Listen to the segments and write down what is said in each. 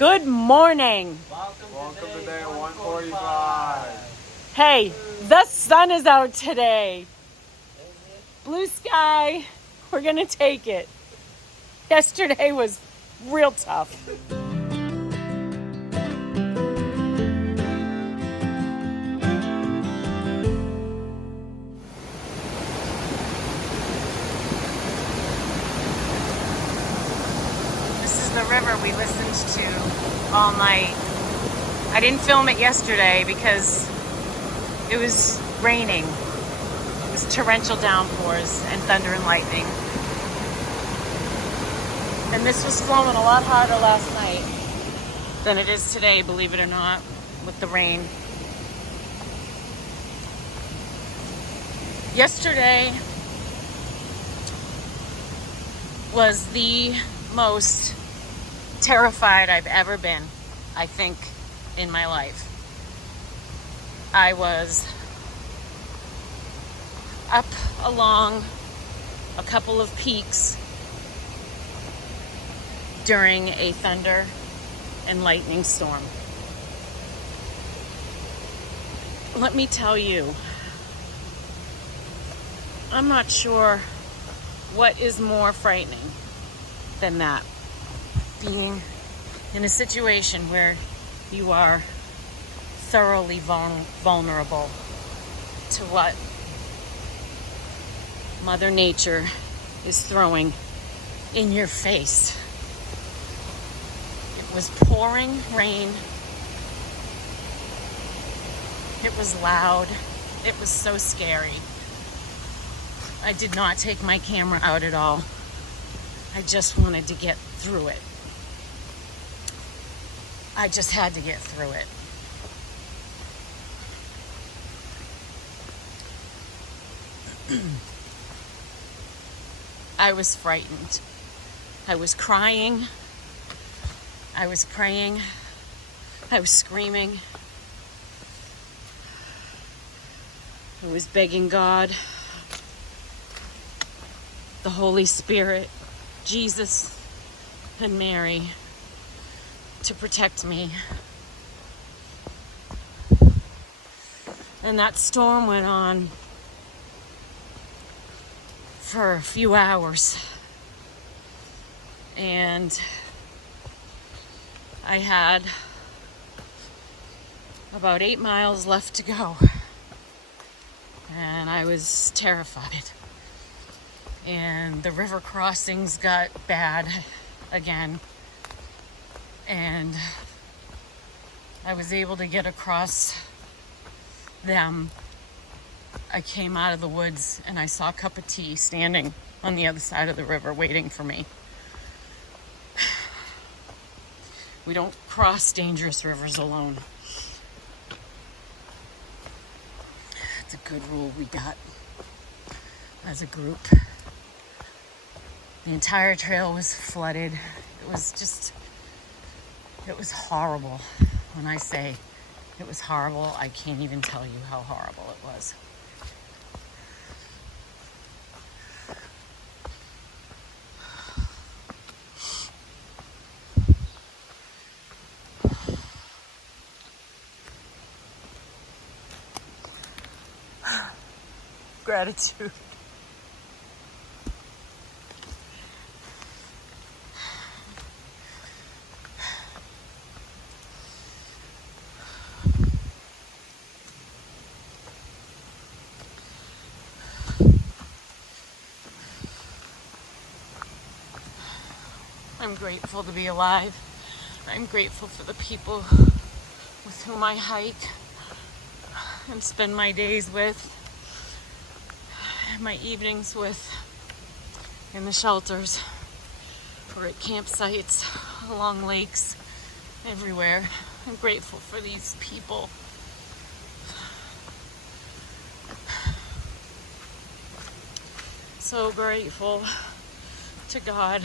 Good morning. Welcome to day 145. Hey, the sun is out today. Blue sky. We're going to take it. Yesterday was real tough. This is the river we listened to all night. I didn't film it yesterday because it was raining. It was torrential downpours and thunder and lightning. And this was flowing a lot harder last night than it is today, believe it or not, with the rain. Yesterday was the most terrified I've ever been, I think, in my life. I was up along a couple of peaks during a thunder and lightning storm. Let me tell you, I'm not sure what is more frightening than that. Being in a situation where you are thoroughly vulnerable to what Mother Nature is throwing in your face. It was pouring rain. It was loud. It was so scary. I did not take my camera out at all. I just wanted to get through it. I just had to get through it. I was frightened. I was crying. I was praying. I was screaming. I was begging God, the Holy Spirit, Jesus, and Mary to protect me. And that storm went on for a few hours. And I had about 8 miles left to go. And I was terrified. And the river crossings got bad again. And I was able to get across them. I came out of the woods and I saw a cup of tea standing on the other side of the river waiting for me. We don't cross dangerous rivers alone. It's a good rule we got as a group. The entire trail was flooded. It was horrible. When I say it was horrible, I can't even tell you how horrible it was. Gratitude. I'm grateful to be alive. I'm grateful for the people with whom I hike and spend my days with, my evenings with, in the shelters or at campsites, along lakes, everywhere. I'm grateful for these people. So grateful to God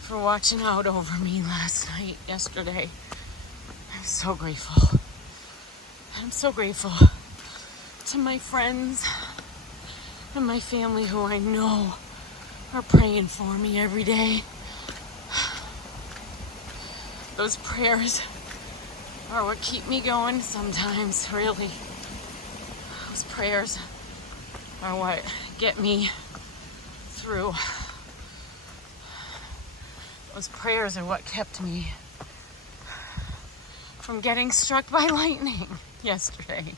for watching out over me yesterday. I'm so grateful. I'm so grateful to my friends and my family who I know are praying for me every day. Those prayers are what keep me going sometimes, really. Those prayers are what get me through. Those prayers are what kept me from getting struck by lightning yesterday.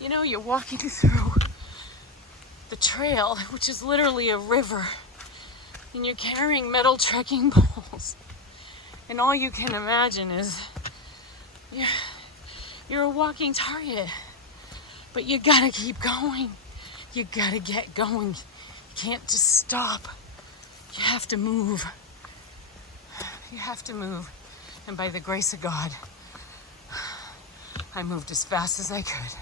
You know, you're walking through the trail, which is literally a river, and you're carrying metal trekking poles. And all you can imagine is you're a walking target. But you gotta keep going. You gotta get going. You can't just stop. You have to move. You have to move. And by the grace of God, I moved as fast as I could.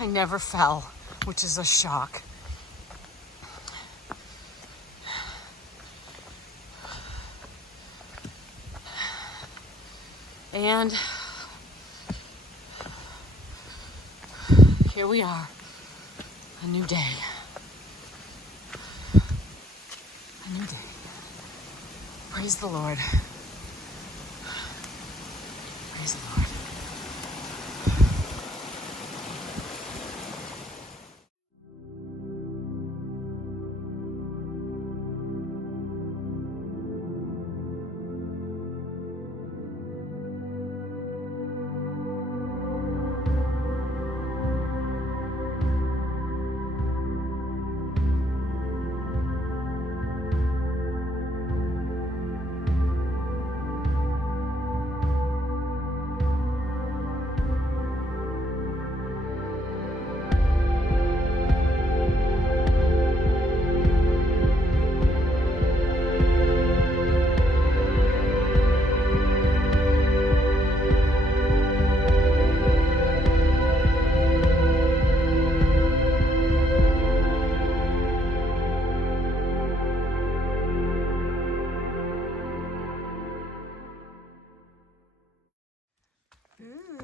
I never fell, which is a shock. And here we are, a new day. A new day. Praise the Lord. Praise the Lord.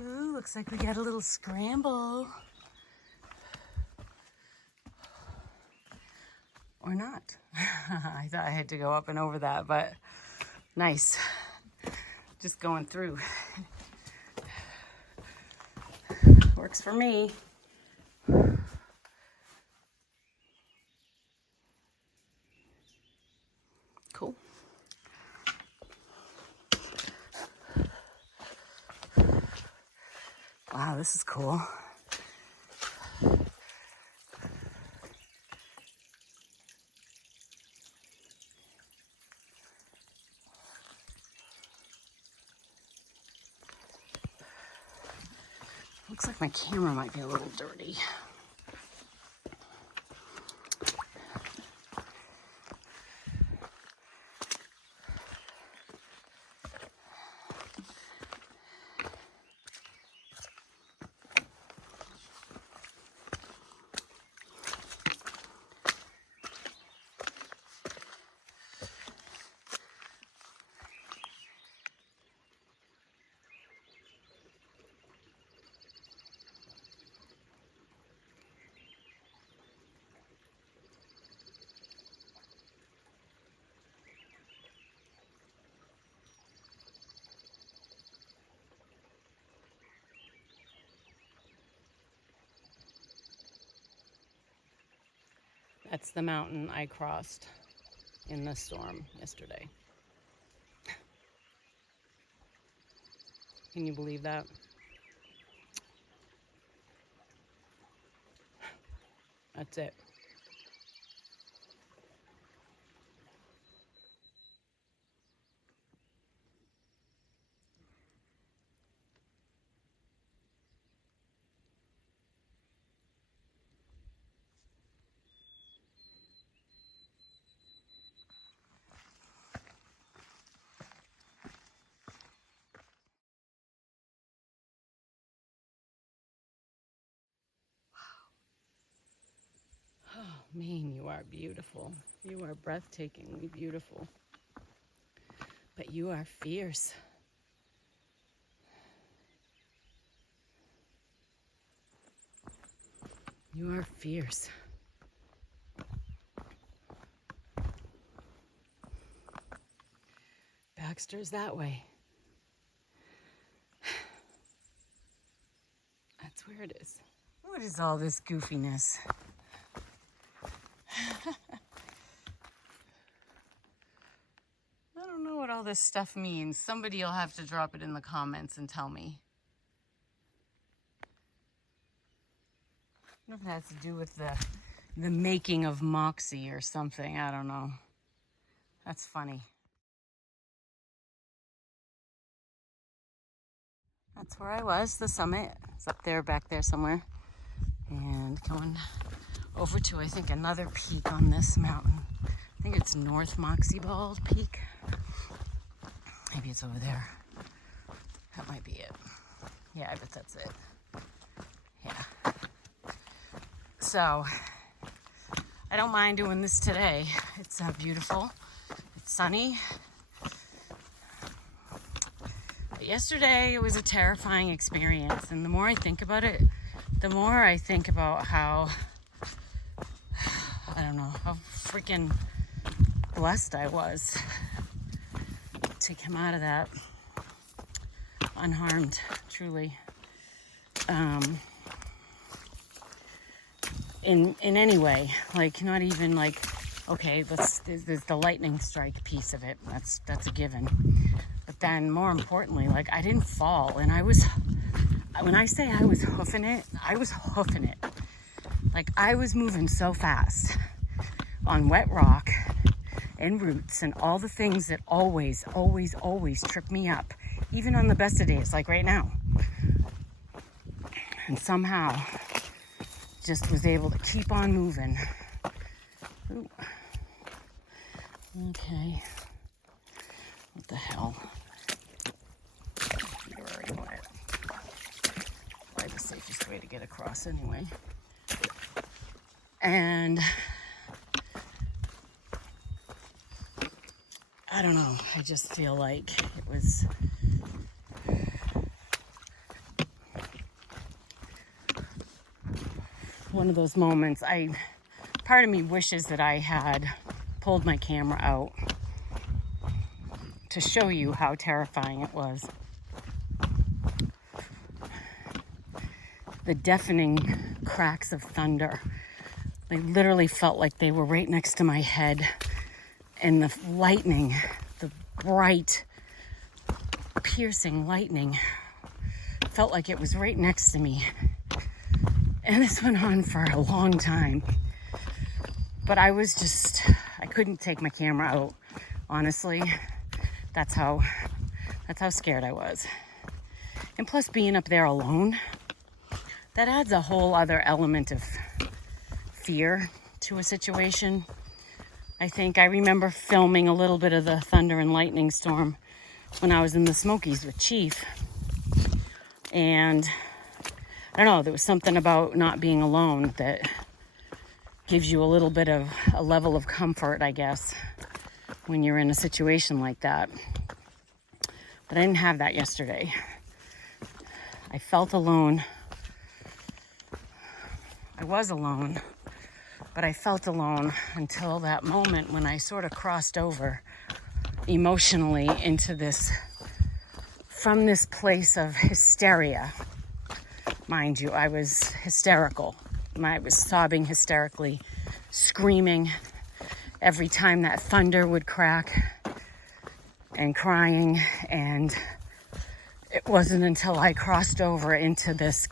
Ooh, looks like we got a little scramble. Or not. I thought I had to go up and over that, but nice. Just going through. Works for me. Cool. Wow, this is cool. Looks like my camera might be a little dirty. That's the mountain I crossed in the storm yesterday. Can you believe that? That's it. Oh, Maine, you are beautiful. You are breathtakingly beautiful. But you are fierce. You are fierce. Baxter's that way. That's where it is. What is all this goofiness? I don't know what all this stuff means. Somebody will have to drop it in the comments and tell me. I don't know if it has to do with the making of Moxie or something. I don't know. That's funny. That's where I was, the summit. It's up there, back there somewhere. And going over to, I think, another peak on this mountain. I think it's North Moxie Bald Peak. Maybe it's over there. That might be it. Yeah, I bet that's it. Yeah. So, I don't mind doing this today. It's beautiful. It's sunny. But yesterday, it was a terrifying experience. And the more I think about it, the more I think about how, I don't know, how freaking blessed I was to come out of that unharmed, truly. In any way, like not even like, okay, there's the lightning strike piece of it. That's a given. But then more importantly, like I didn't fall, and when I say I was hoofing it, I was hoofing it. Like I was moving so fast on wet rock and roots and all the things that always trip me up, even on the best of days, like right now. And somehow just was able to keep on moving. Ooh. Okay. What the hell? You're already wet. Probably the safest way to get across anyway. And I don't know. I just feel like it was one of those moments. Part of me wishes that I had pulled my camera out to show you how terrifying it was. The deafening cracks of thunder. They literally felt like they were right next to my head. And the lightning, the bright, piercing lightning, felt like it was right next to me. And this went on for a long time. But I couldn't take my camera out, honestly. That's how scared I was. And plus being up there alone, that adds a whole other element of fear to a situation. I think I remember filming a little bit of the thunder and lightning storm when I was in the Smokies with Chief. And I don't know, there was something about not being alone that gives you a little bit of a level of comfort, I guess, when you're in a situation like that. But I didn't have that yesterday. I felt alone. I was alone, but I felt alone until that moment when I sort of crossed over emotionally into from this place of hysteria. Mind you, I was hysterical. I was sobbing hysterically, screaming every time that thunder would crack and crying. And it wasn't until I crossed over into this,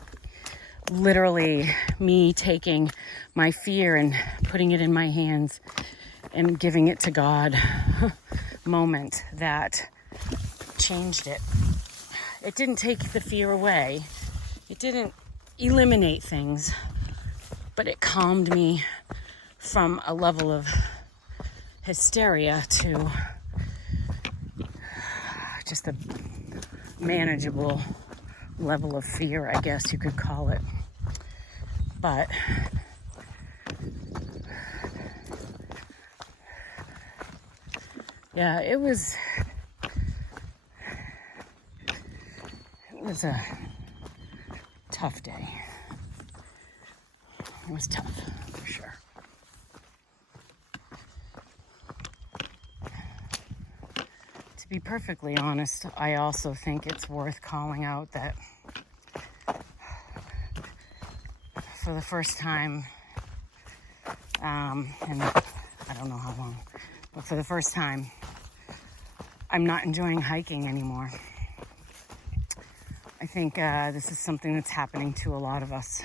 literally me taking my fear and putting it in my hands and giving it to God moment that changed it. It didn't take the fear away. It didn't eliminate things, but it calmed me from a level of hysteria to just a manageable level of fear, I guess you could call it. But yeah, it was a tough day. It was tough, for sure. To be perfectly honest, I also think it's worth calling out that for the first time, and I don't know how long, but for the first time, I'm not enjoying hiking anymore. I think this is something that's happening to a lot of us.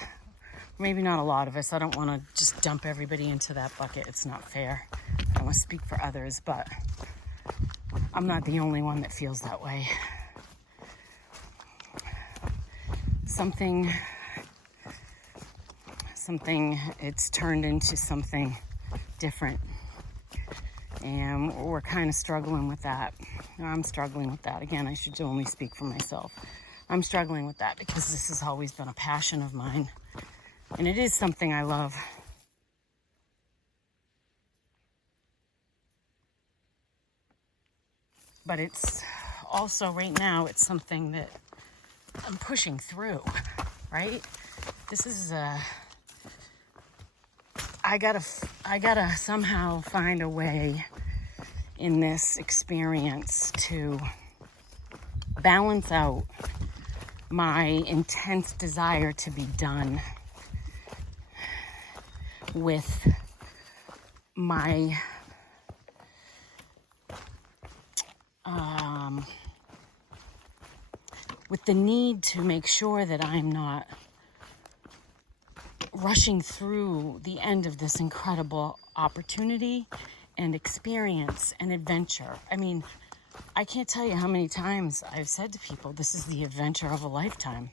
Maybe not a lot of us. I don't want to just dump everybody into that bucket. It's not fair. I don't want to speak for others, but I'm not the only one that feels that way. Something, it's turned into something different. And we're kind of struggling with that. I'm struggling with that. Again, I should only speak for myself. I'm struggling with that because this has always been a passion of mine. And it is something I love. But it's also, right now, it's something that I'm pushing through, right? This is I gotta somehow find a way in this experience to balance out my intense desire to be done with my with the need to make sure that I'm not rushing through the end of this incredible opportunity and experience and adventure. I mean, I can't tell you how many times I've said to people, this is the adventure of a lifetime.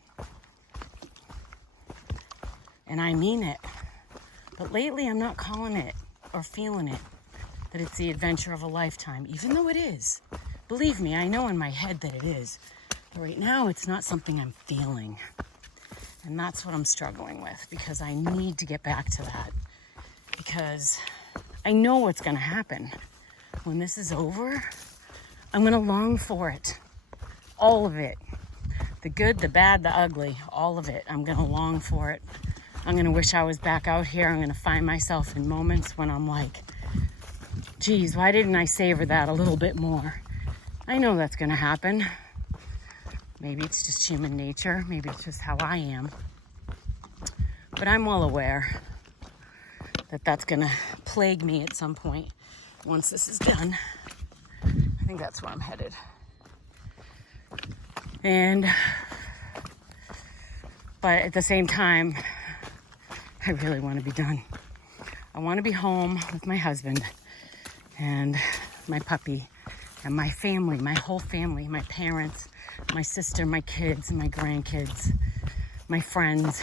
And I mean it. But lately I'm not calling it or feeling it that it's the adventure of a lifetime, even though it is. Believe me, I know in my head that it is. But right now it's not something I'm feeling. And that's what I'm struggling with, because I need to get back to that. Because I know what's going to happen. When this is over, I'm going to long for it. All of it. The good, the bad, the ugly. All of it. I'm going to long for it. I'm going to wish I was back out here. I'm going to find myself in moments when I'm like, geez, why didn't I savor that a little bit more? I know that's going to happen. Maybe it's just human nature. Maybe it's just how I am. But I'm well aware that that's going to plague me at some point once this is done. I think that's where I'm headed. But at the same time, I really want to be done. I want to be home with my husband and my puppy and my family, my whole family, my parents, my sister, my kids, my grandkids, my friends.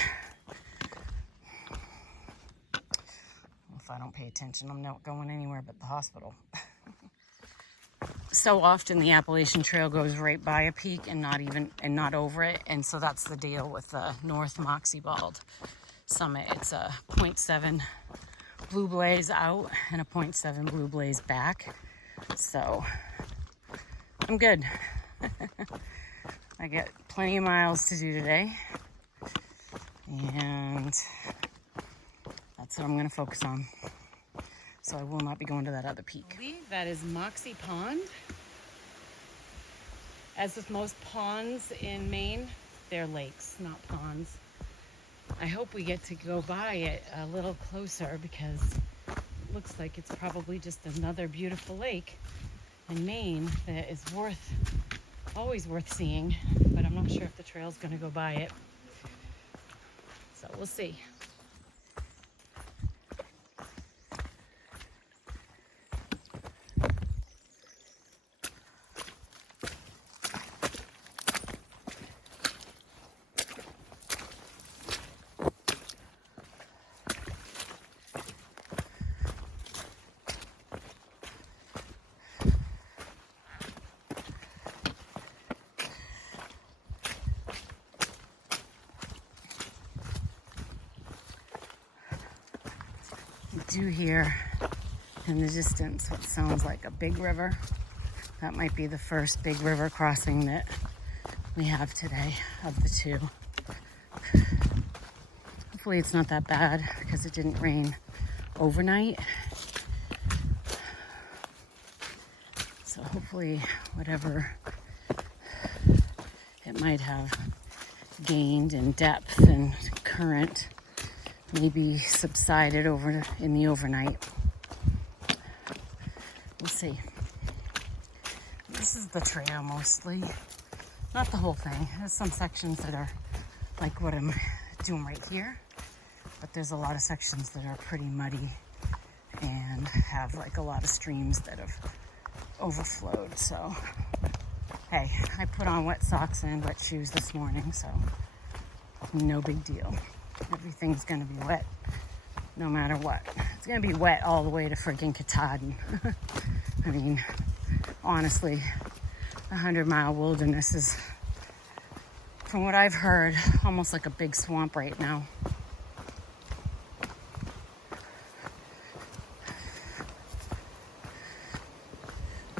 If I don't pay attention, I'm not going anywhere but the hospital. So often the Appalachian Trail goes right by a peak and not over it. And so that's the deal with the North Moxie Bald Summit. It's a 0.7 blue blaze out and a 0.7 blue blaze back. So I'm good. I get plenty of miles to do today, and that's what I'm going to focus on. So I will not be going to that other peak. I believe that is Moxie Pond. As with most ponds in Maine, they're lakes, not ponds. I hope we get to go by it a little closer, because it looks like it's probably just another beautiful lake in Maine that is always worth seeing, but I'm not sure if the trail's going to go by it. So we'll see. Do hear in the distance what sounds like a big river. That might be the first big river crossing that we have today of the two. Hopefully it's not that bad, because it didn't rain overnight. So hopefully hopefully whatever it might have gained in depth and current maybe subsided over in the overnight. We'll see. This is the trail mostly, not the whole thing. There's some sections that are like what I'm doing right here, but there's a lot of sections that are pretty muddy and have like a lot of streams that have overflowed. So hey, I put on wet socks and wet shoes this morning, so no big deal. Everything's gonna be wet no matter what. It's gonna be wet all the way to friggin' Katahdin. I mean, honestly, 100-mile wilderness is, from what I've heard, almost like a big swamp right now.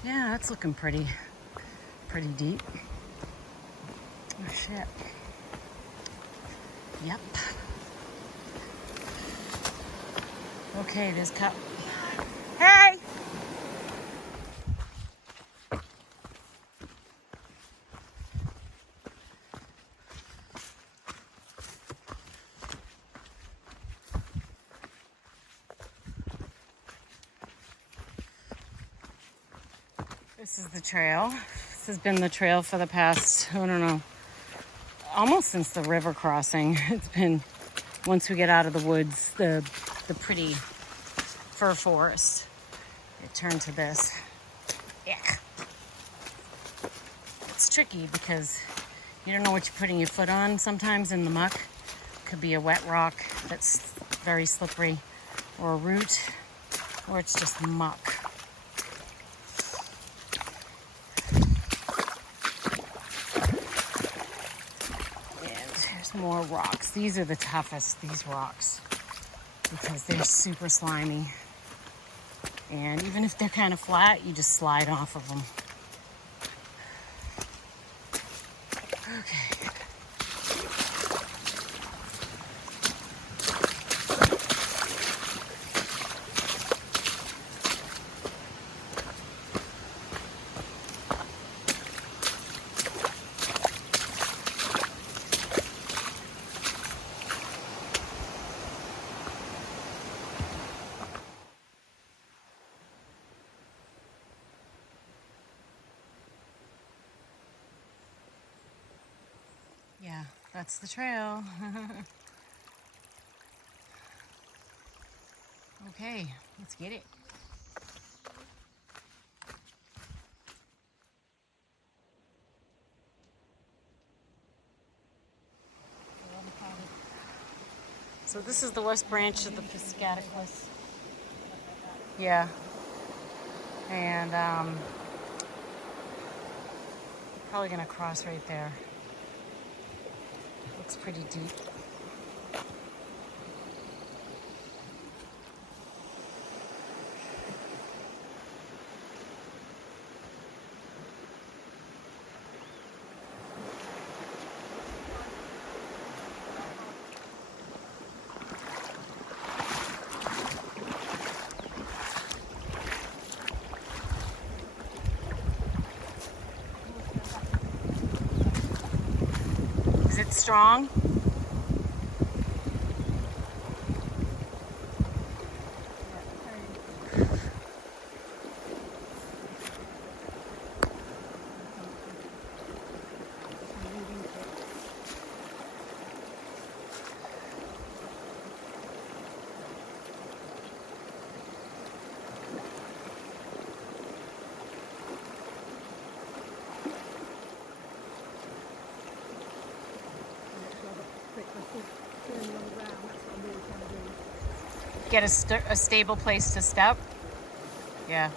Yeah, that's looking pretty deep. Oh shit. Yep. Okay, there's cup. Hey! This is the trail. This has been the trail for the past, I don't know, almost since the river crossing. It's been, once we get out of the woods, the pretty fir forest, it turned to this. Yuck. It's tricky because you don't know what you're putting your foot on sometimes in the muck. Could be a wet rock that's very slippery, or a root, or it's just muck. More rocks. These are the toughest, these rocks, because they're super slimy, and even if they're kind of flat, you just slide off of them. Okay. Yeah, that's the trail. Okay, let's get it. So this is the west branch of the Piscataquis. Yeah. And probably gonna cross right there. Looks pretty deep. Is it strong? Get a stable place to step. Yeah.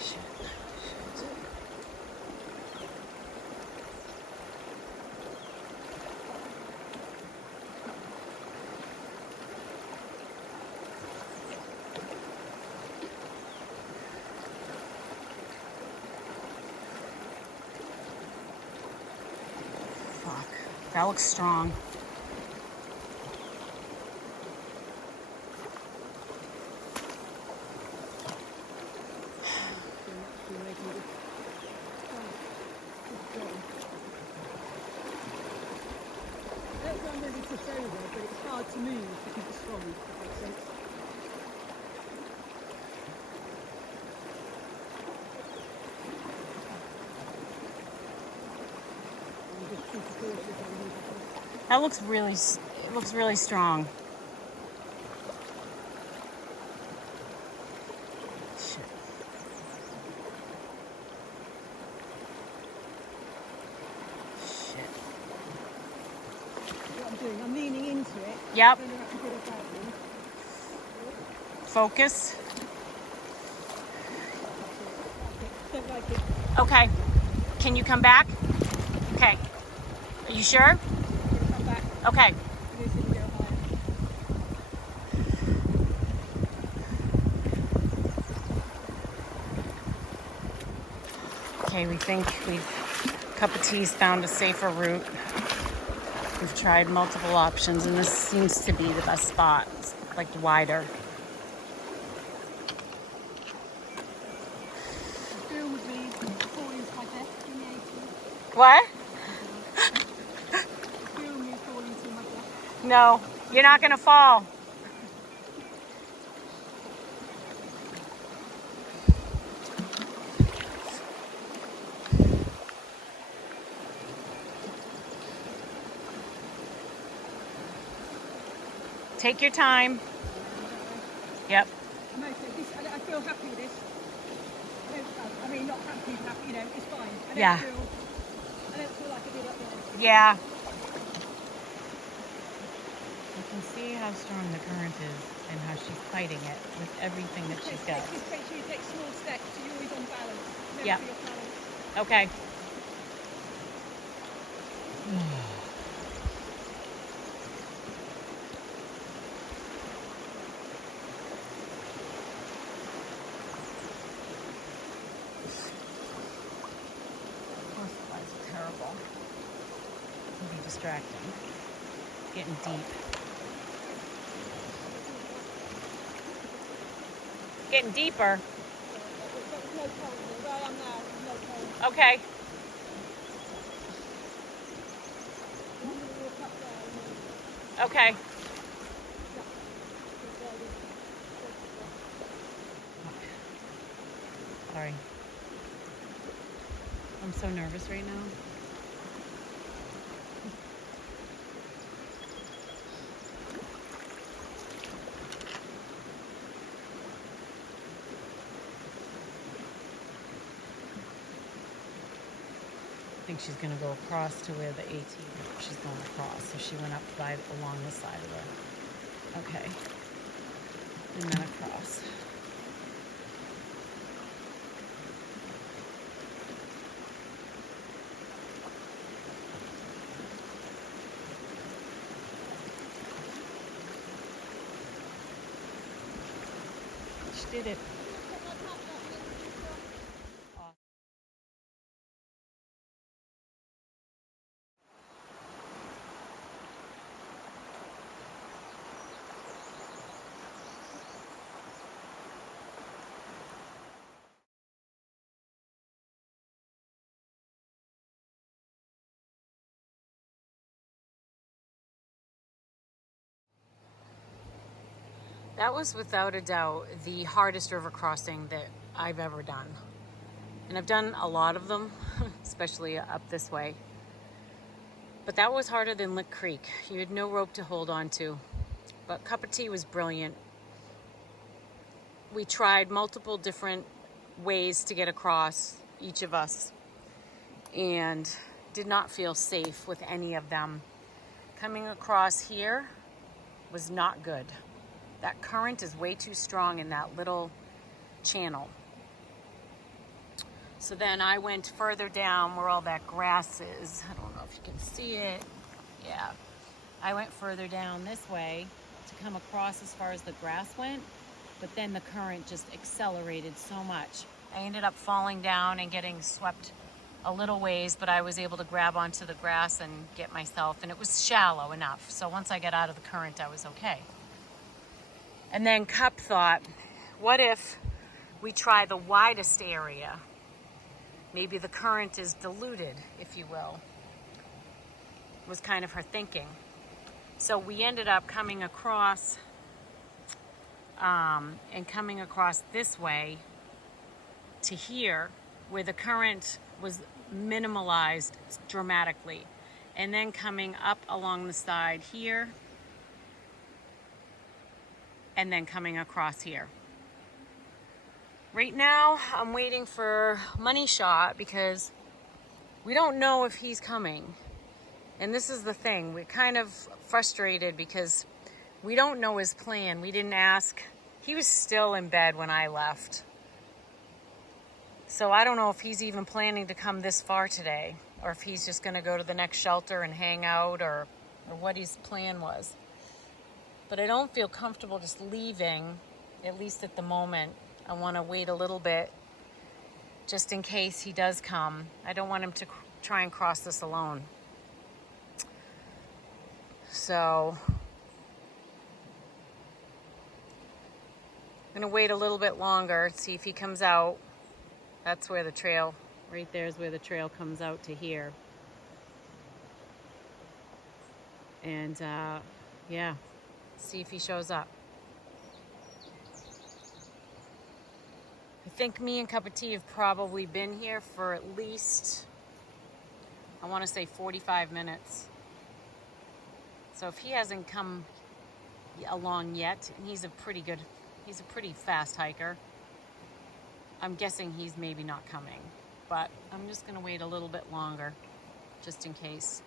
Shit. Fuck. That looks strong. push over, but it's hard to move because it's strong, if that makes sense. That looks really, it looks really strong. Shit. Shit. What I'm doing, I'm leaning into it. Yep. Then I have to get it out then. Focus. Don't like it. Okay. Can you come back? Okay. Are you sure? Come back. Okay. This is go higher. Okay, we think Cup of Tea's found a safer route. We've tried multiple options, and this seems to be the best spot. It's like wider. Filmed me falling to my death in the 80s. What? Film me falling to my death. No, you're not gonna fall. Take your time. Yep. I'm okay. I feel happy with this. I mean, not happy, you know, it's fine. I don't feel like I did up there. Yeah. You can see how strong the current is and how she's fighting it with everything that she's got. Just make sure you take small steps so you're always on balance. Never Yeah. be off balance. Okay. Flies are terrible. It can be distracting. Getting deep. Getting deeper. There's no cold here. Where I am now, there's no cold. Okay. I'm going to walk up there. Okay. Sorry. I'm so nervous right now. I think she's gonna go across to where the AT she's going across. So she went up by along the side of the. Okay. And then across. She did it. That was without a doubt the hardest river crossing that I've ever done. And I've done a lot of them, especially up this way. But that was harder than Lick Creek. You had no rope to hold on to. But Cup of Tea was brilliant. We tried multiple different ways to get across, each of us, and did not feel safe with any of them. Coming across here was not good. That current is way too strong in that little channel. So then I went further down where all that grass is. I don't know if you can see it. Yeah. I went further down this way to come across as far as the grass went, but then the current just accelerated so much. I ended up falling down and getting swept a little ways, but I was able to grab onto the grass and get myself, and it was shallow enough. So once I got out of the current, I was okay. And then Cup thought, what if we try the widest area? Maybe the current is diluted, if you will, was kind of her thinking. So we ended up coming across and coming across this way to here, where the current was minimalized dramatically, and then coming up along the side here, and then coming across here. Right now, I'm waiting for Money Shot because we don't know if he's coming. And this is the thing, we're kind of frustrated because we don't know his plan. We didn't ask. He was still in bed when I left. So I don't know if he's even planning to come this far today, or if he's just gonna go to the next shelter and hang out, or what his plan was. But I don't feel comfortable just leaving, at least at the moment. I wanna wait a little bit, just in case he does come. I don't want him to try and cross this alone. So I'm gonna wait a little bit longer, see if he comes out. That's where the trail, right there is where the trail comes out to here. And yeah, see if he shows up. I think me and Cup of Tea have probably been here for at least, I want to say 45 minutes. So if he hasn't come along yet, and he's a pretty fast hiker, I'm guessing he's maybe not coming. But I'm just going to wait a little bit longer, just in case.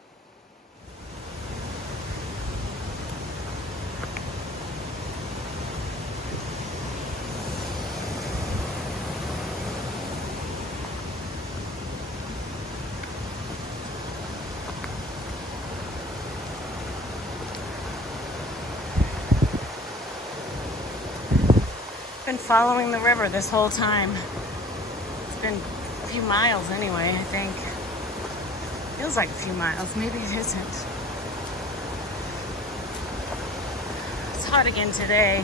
Been following the river this whole time. It's been a few miles anyway, I think. Feels like a few miles, maybe it isn't. It's hot again today.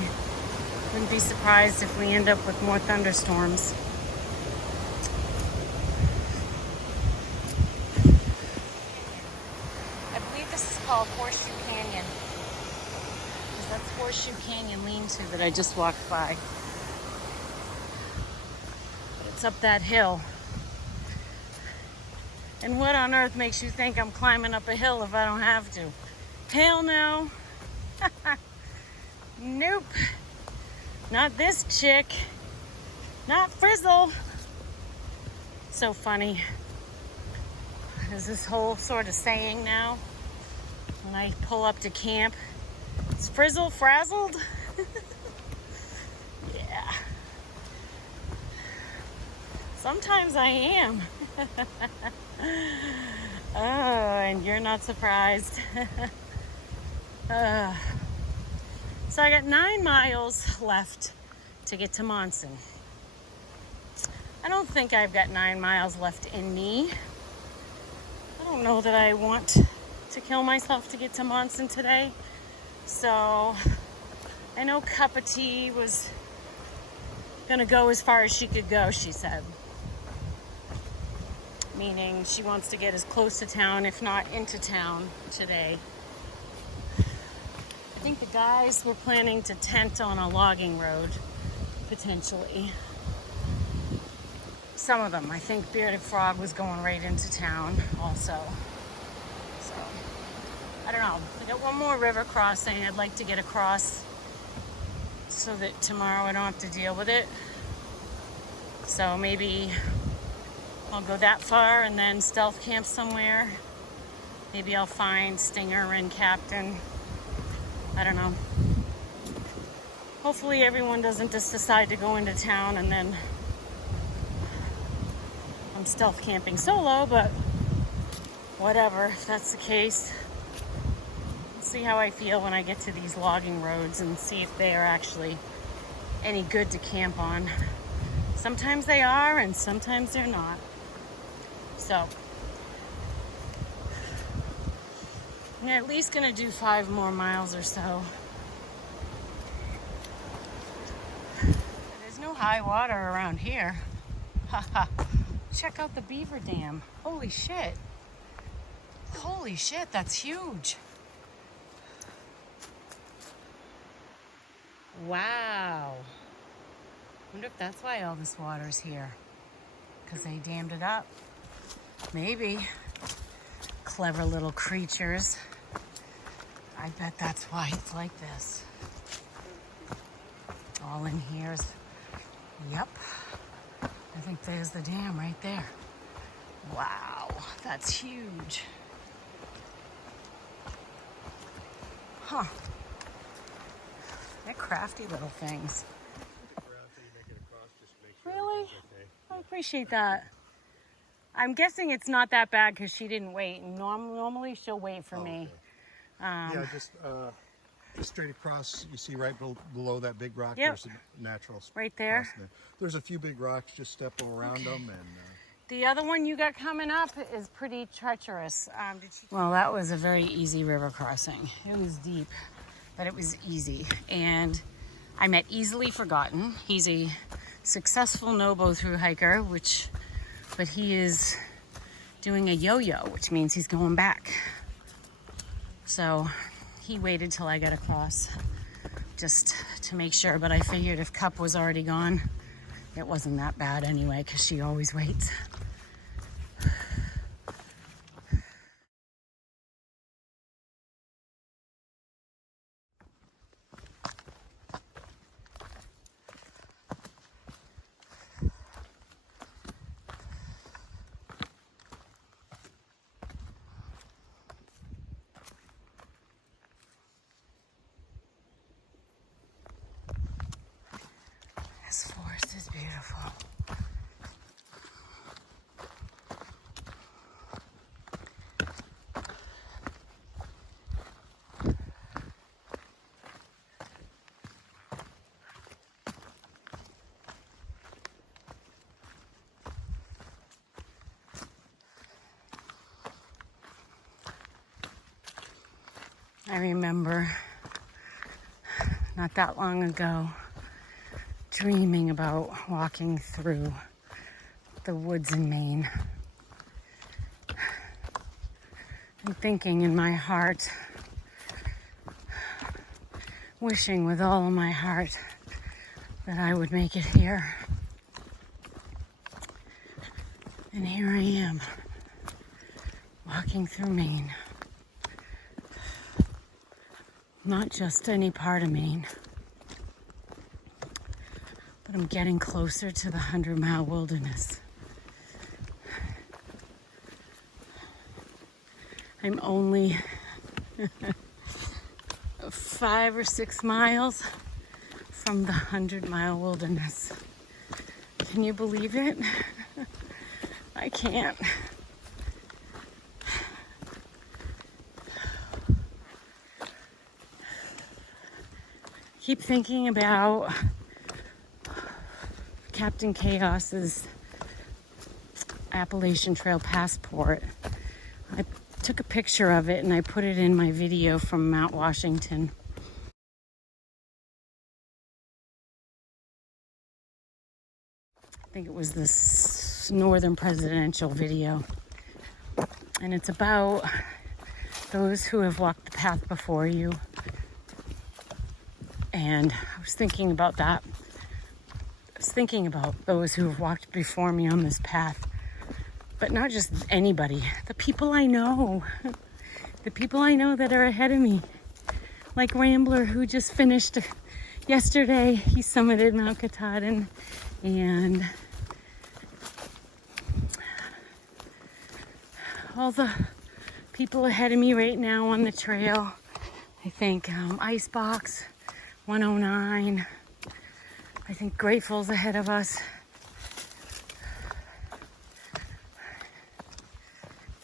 Wouldn't be surprised if we end up with more thunderstorms. I believe this is called Horseshoe Canyon. That's Horseshoe Canyon lean-to that I just walked by. It's up that hill. And what on earth makes you think I'm climbing up a hill if I don't have to? Hell no. Nope. Not this chick. Not Frizzle. So funny. There's this whole sort of saying now when I pull up to camp. Is Frizzle frazzled? Yeah. Sometimes I am. Oh, and you're not surprised. So I got 9 miles left to get to Monson. I don't think I've got 9 miles left in me. I don't know that I want to kill myself to get to Monson today. So I know Cup of Tea was gonna go as far as she could go, she said. Meaning she wants to get as close to town, if not into town, today. I think the guys were planning to tent on a logging road, potentially. Some of them. I think Bearded Frog was going right into town also. So, I don't know. I got one more river crossing I'd like to get across so that tomorrow I don't have to deal with it. So maybe I'll go that far and then stealth camp somewhere. Maybe I'll find Stinger and Captain. I don't know. Hopefully everyone doesn't just decide to go into town and then I'm stealth camping solo, but whatever, if that's the case. We'll see how I feel when I get to these logging roads and see if they are actually any good to camp on. Sometimes they are and sometimes they're not. So, I'm at least gonna do 5 more miles or so. There's no high water around here. Haha. Check out the beaver dam. Holy shit. Holy shit, that's huge. Wow. Wonder if that's why all this water's here. Because they dammed it up. Maybe. Clever little creatures. I bet that's why it's like this. All in here is, yep. I think there's the dam right there. Wow, that's huge. Huh. They're crafty little things. Really? I appreciate that. I'm guessing it's not that bad because she didn't wait. Normally she'll wait for me. Okay. Yeah, just straight across. You see right below that big rock. Yep. There's a natural right there. There's a few big rocks. Just step around them and. The other one you got coming up is pretty treacherous. Well, that was a very easy river crossing. It was deep, but it was easy. And I met Easily Forgotten. He's a successful Nobo through hiker, but he is doing a yo-yo, which means he's going back. So he waited till I got across just to make sure, but I figured if Cup was already gone, it wasn't that bad anyway, because she always waits. This forest is beautiful. I remember not that long ago dreaming about walking through the woods in Maine and thinking in my heart, wishing with all of my heart that I would make it here. And here I am, walking through Maine. Not just any part of Maine, but I'm getting closer to the 100-mile wilderness. I'm only 5 or 6 miles from the 100-mile wilderness. Can you believe it? I can't. Keep thinking about Captain Chaos's Appalachian Trail passport. I took a picture of it and I put it in my video from Mount Washington. I think it was this Northern presidential video. And it's about those who have walked the path before you. And I was thinking about that. I was thinking about those who have walked before me on this path. But not just anybody. The people I know. The people I know that are ahead of me. Like Rambler, who just finished yesterday. He summited Mount Katahdin. And all the people ahead of me right now on the trail. I think Icebox 109. I think Grateful's ahead of us.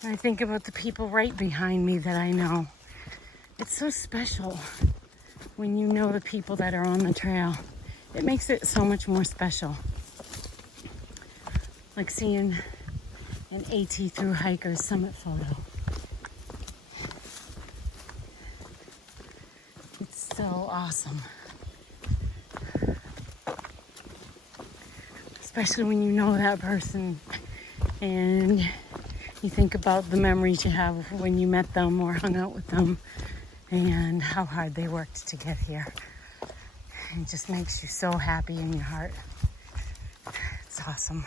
And I think about the people right behind me that I know. It's so special when you know the people that are on the trail. It makes it so much more special. Like seeing an AT through hiker's summit photo. It's so awesome. Especially when you know that person and you think about the memories you have when you met them or hung out with them and how hard they worked to get here. It just makes you so happy in your heart. It's awesome.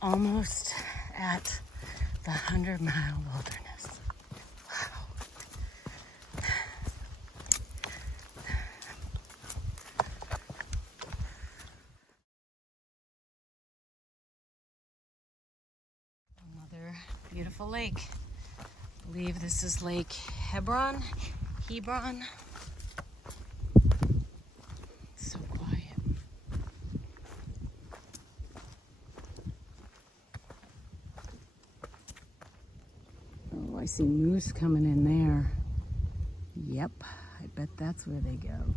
Almost at the 100-mile wilderness. Wow. Another beautiful lake. I believe this is Lake Hebron. So quiet. Oh, I see moose coming in there. Yep, I bet that's where they go.